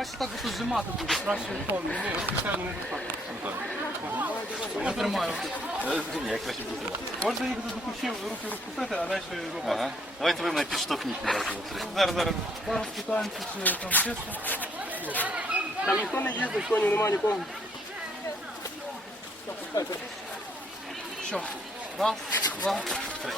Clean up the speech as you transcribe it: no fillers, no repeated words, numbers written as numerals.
краще так тут зжимати буде, краще повний. Ні, руки ще не достатньо. Я тримаю. Ні, я краще буду. Можна їх до кущів руки розкупити, а далі лопати. Ага. Давайте ви мене підштовхніть на раз, два, три. Зараз. Зараз питаємося, чи там чисто. Там ніхто не їздить, коні немає нікого. Що? Раз, два, три.